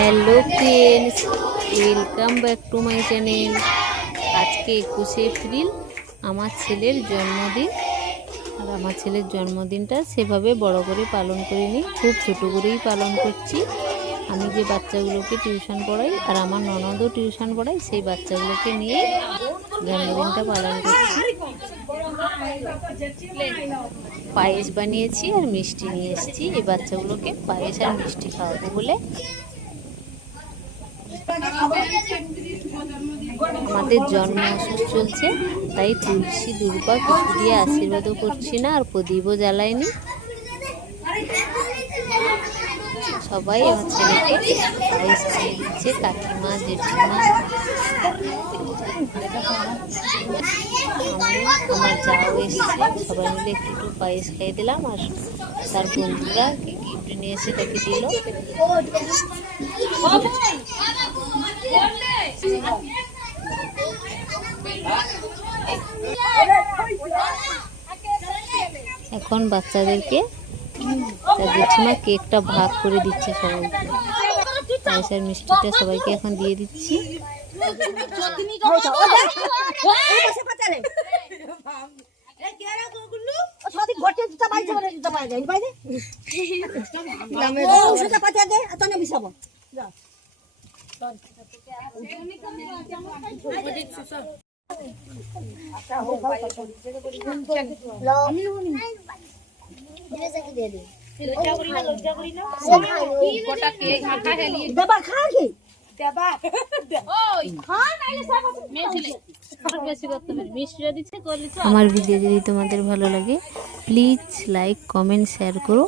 Hello friends, welcome back to my channel. আজকে 21শে April আমার ছেলের জন্মদিন। আর আমার ছেলের জন্মদিনটা সেভাবে বড় করে পালন করিনি, খুব ছোট করেই পালন করছি। আমি যে বাচ্চাগুলোকে টিউশন পড়াই আর আমার ননদও টিউশন পড়াই, সেই বাচ্চাগুলোকে নিয়ে জন্মদিনটা পালন করছি। পায়েস বানিয়েছি আর মিষ্টি নিয়ে এসেছি এই বাচ্চাগুলোকে পায়েস আর মিষ্টি খাওয়াবো বলে। আমাদের জন্ম ওষুধ চলছে, তাই তুলসী দুর্বা কিছু দিয়ে আশীর্বাদও করছি না আর প্রদীপও জ্বালায়নি। সবাই আমার ছেলেকে পায়েস খাইয়ে দিচ্ছে, কাকিমা, জেঠিমা, আমার যাও এসছে, সবাই মিলে একটু পায়েস খাইয়ে দিলাম। আর তার বন্ধুরা গিফট নিয়ে এসে তাকে দিল। এখন বাচ্চাদেরকে তার জেঠিমা কেকটা ভাগ করে দিচ্ছে সবাইকে। পায়েসের মিষ্টিটা সবাইকে এখন দিয়ে দিচ্ছি। আমার ভিডিও যদি তোমাদের ভালো লাগে, প্লিজ লাইক, কমেন্ট, শেয়ার করো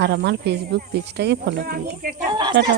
আর আমার ফেসবুক পেজটাকে ফলো করে দিও। টাটা।